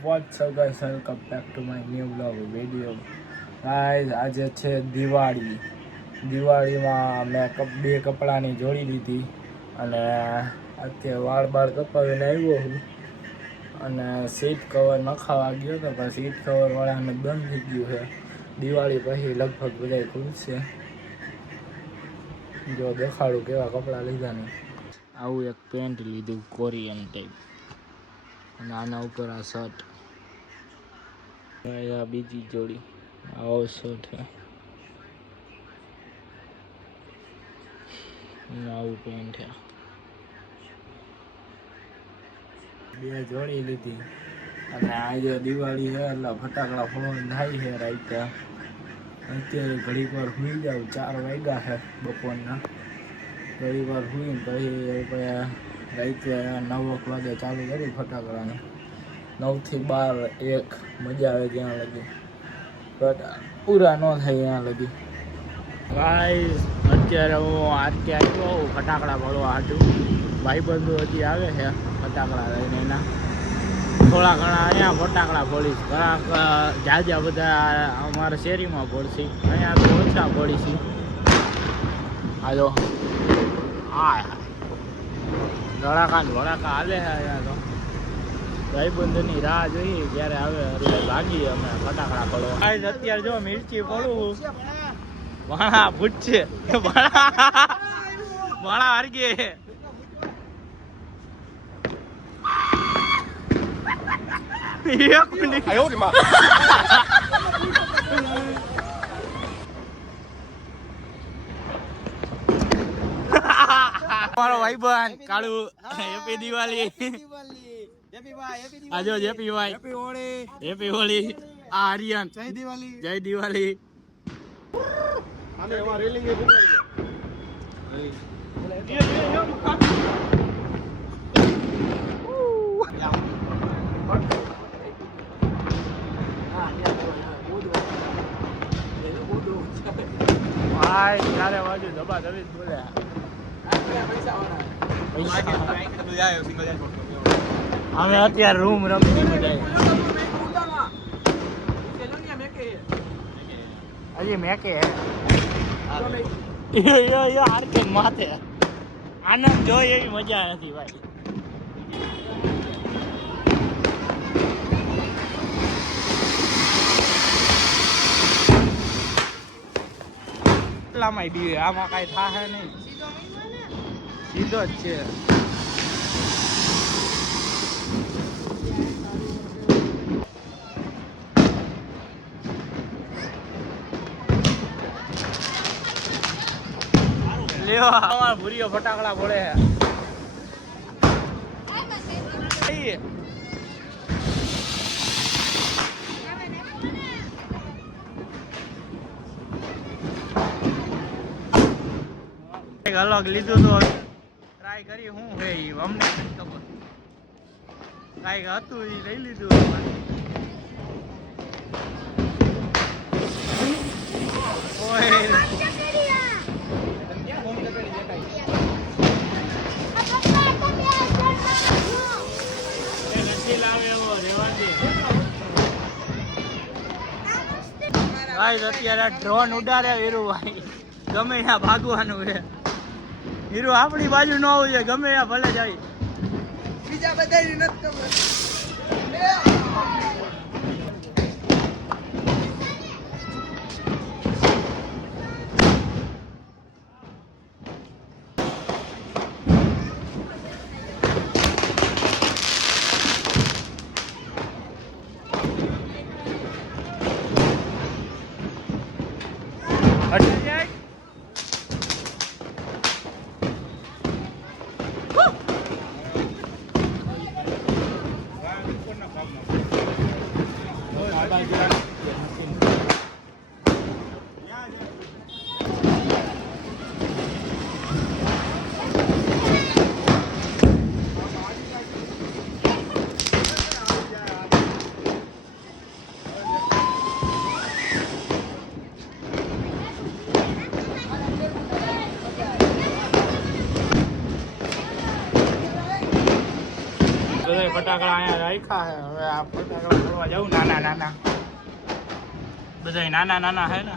What's up guys, welcome back to my new vlog video. Guys, આજે છે દિવાળીમાં મેં બે કપડાની જોડી લીધી અને અત્યારે વાળ કપાવીને આવ્યો છું અને સીટ કવર નખાવા ગયો તો પણ સીટ કવર વાળાને બંધ થઈ ગયું છે. દિવાળી પછી લગભગ બધા ખુલશે. જો દેખાડું કેવા કપડાં લીધા ને. આવું એક પેન્ટ લીધું કોરિયન ટાઈપ અને આના ઉપર આ શર્ટ. આ બીજી જોડી આવો શર્ટ છે આવું પેન્ટ છે. બે જોડી લીધી અને આજે દિવાળી છે એટલે ફટાકડા ફોડવાનું થાય છે રાતે. અત્યારે ઘડીક વાર સુઈ જાઉં, 4 વાગ્યા છે બપોરના. ઘડીક વાર સુઈને પછી રાતે 9 વાગે ચાલુ કર્યું ફટાકડાને. 9 થી 12 1 મજા આવે ત્યાં લગી, બટ પૂરા ન થાય ત્યાં લગી. ગાઈસ અત્યારે હું આરકે આવ્યો ફટાકડા ફોડવા હાટું. ભાઈબંધો હજી આવે છે ફટાકડા લઈને. એના થોડા ઘણા અહીંયા ફટાકડા ફોડીશ. ઘણા જાજા બધા અમારા શેરીમાં ફોડશે, અહીંયા તો ઓછા ફોડીશી. હાલો હા ધડાકા ભડાકા હાલે છે અહીંયા તો. ભાઈબંધની રાહ જોઈએ જ્યારે આવે એટલે ભાગીએ અમે ફટાકડા ફોડવા. અત્યારે જો મિર્ચી ફોડું ભાણા પૂછશે ભાણા હરગે. મારો ભાઈબંધ કાળુ, હેપી દિવાળી. આજો હેપી ભાઈ, હેપી હોળી. આ આર્યન જય દિવાળી, જય દિવાળી. ભાઈ ત્યારે બાજુ દબા દબી બોલ્યા અમે અત્યારે રૂમ રમી બધા. હજી મેકે હારકે માથે આનંદ જોઈ એવી મજા નથી ભાઈ. એટલામાં બીવે, આમાં કઈ થાય નહીં, સીધો જ છે. લેવા ભૂરીઓ ફટાકડા ફોડે છે. અલગ લીધું તો ટ્રાય કરી હું હે અમને કાંઈક હતું એ લઈ લીધું. અત્યારે ડ્રોન ઉડાડે વીરુભાઈ, ગમે ત્યાં ભાગવાનું છે. હીરો આપણી બાજુ ન આવવું જોઈએ, ગમે ત્યાં ભલે જાય. બીજા બધા નથી ખબર. ફટાકડા અહીંયા રાખ્યા છે. હવે આ ફટાકડા ફોડવા જાઉં. નાના નાના બધા નાના નાના હે ને.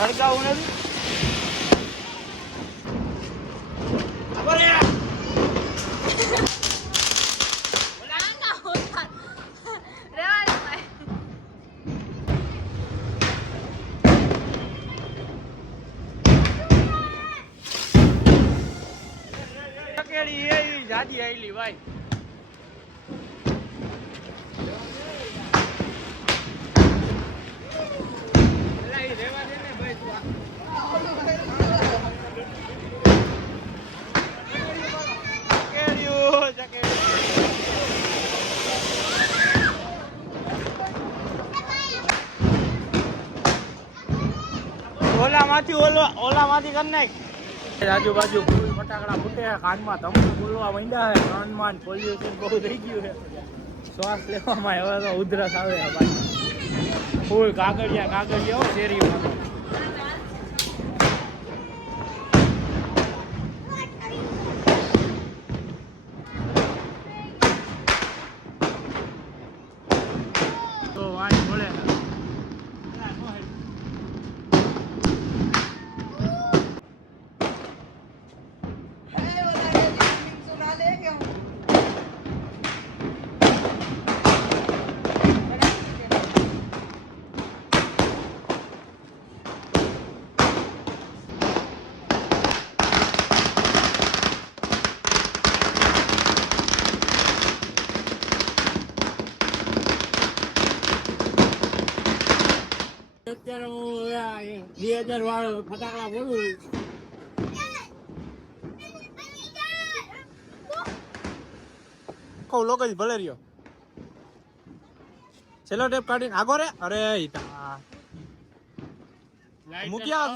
હળગાવું નથી. જાજી આવેલી ભાઈ. ઓલામાંથી કરી નાખ. આજુબાજુ ફટાકડા ફૂટે, કાનમાં ધમકી બોલવા માંડ્યા છે. કાનમાં પોલ્યુશન બહુ થઈ ગયું છે. શ્વાસ લેવામાં હવે તો ઉધરસ આવે ભાઈ. ફૂલ કાગળિયા શેરીમાં. તો વાણી બોલે અત્યારે હું 2000 વાળો ફટાકડા ફોડું. લોકો જ ભલે રહ્યો. છેલ્લો ટેપ કાઢીને આગો રે. અરે મૂક્યા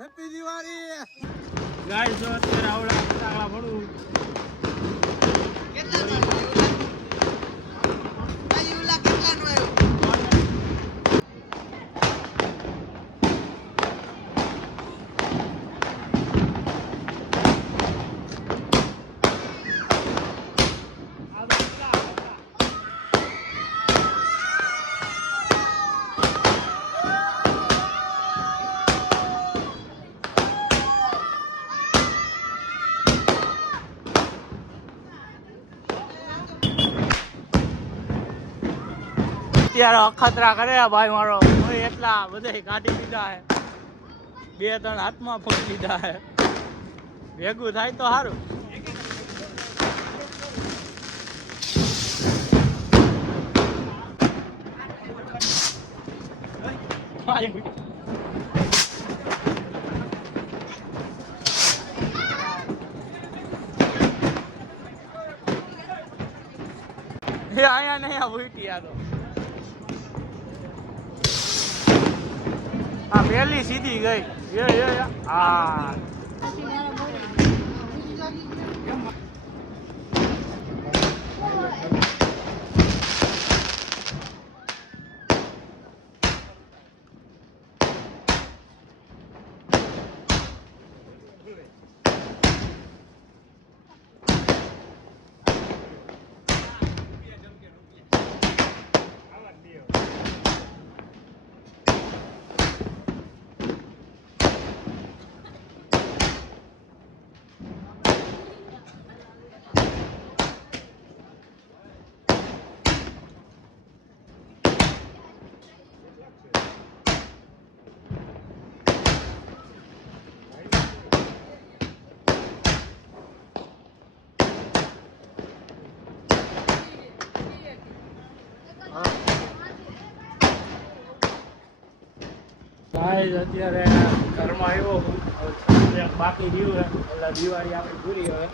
હેપી દિવાળી ગાઈસ. જો અત્યારે આવડા ફટાકડા ફોડું. અત્યારે અખતરા કરે ભાઈ મારો. એટલા બધા કાઢી લીધા હે. 2-3 હાથમાં ફોડી લીધા હે. ભેગું થાય તો સારું. અહીંયા નહીં ભૂટી આ તો. આ પેલી સીધી ગઈ. હા ગાઈસ અત્યારે ઘરમાં આવ્યો હું. હવે બાકી રહ્યું છે એટલે દિવાળી આપણી પૂરી હવે.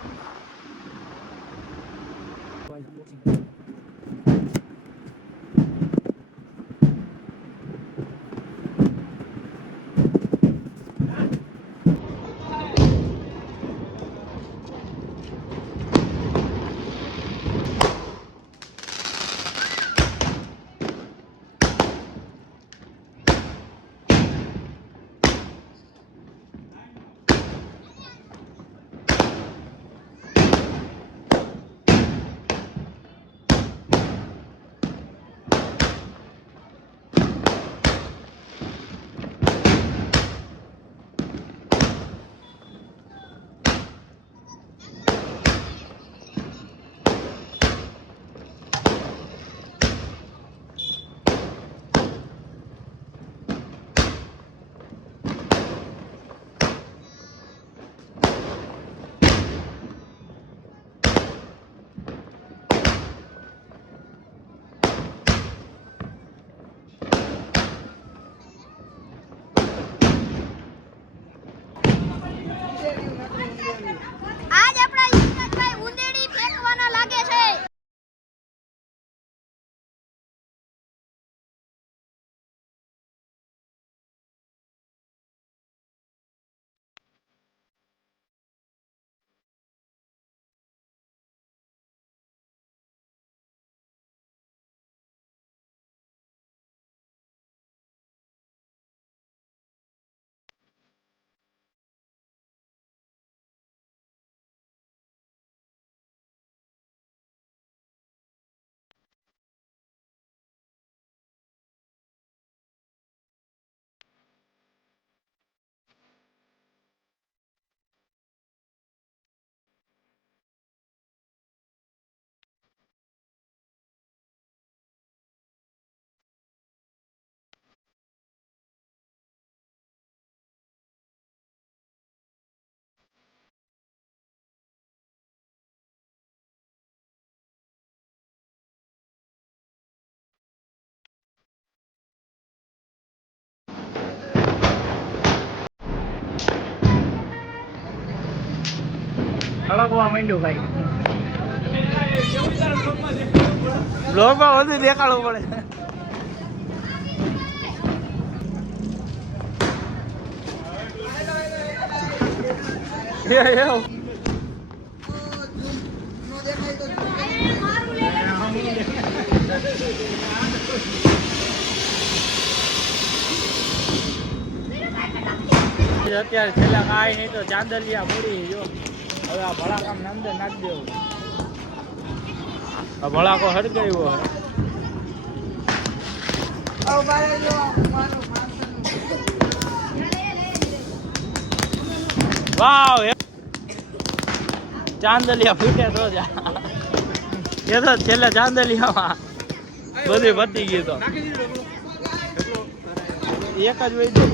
આજ આપણા યુવરાજભાઈ ઉંદેડી ફેંકવાના લાગે છે. હળગવા માંડ્યું ભાઈ. બ્લોગમાં વધુ દેખાડવું પડે. અત્યારે છેલ્લા કાંઈ નહીં તો ચાંદલિયા પડી જો. હવે આ ભડાકામ અંદર નાખી દેવું. આ ભડાકો હડગાવ્યો હે. વાવ ચાંદલિયા ફૂટે તો જા. એ તો છેલ્લે ચાંદલિયામાં બધી પતી ગઈ તો એક જ વહી દો.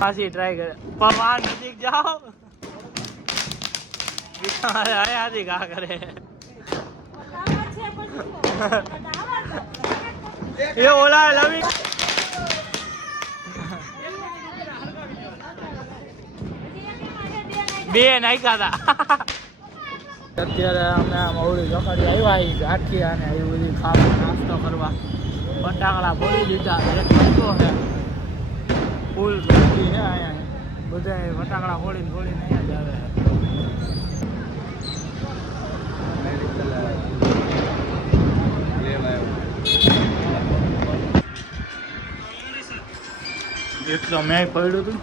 પાછી ટ્રાય કરે પવાન નજીક જાઓ. આથી ઘા કરે એ ઓલા લવી બે નાખ્યા હતા. અત્યારે અમે આ મવડી ચોકડી આવ્યા ગાંઠી અને એ બધી ખાવા નાસ્તો કરવા ફટાકડા ફોડી દીધા. એક પંખો છે ફૂલ ગરદી છે અહીંયા બધા ફટાકડા ફોડીને અહીંયા જ આવે. એક તો મેં પડ્યું હતું.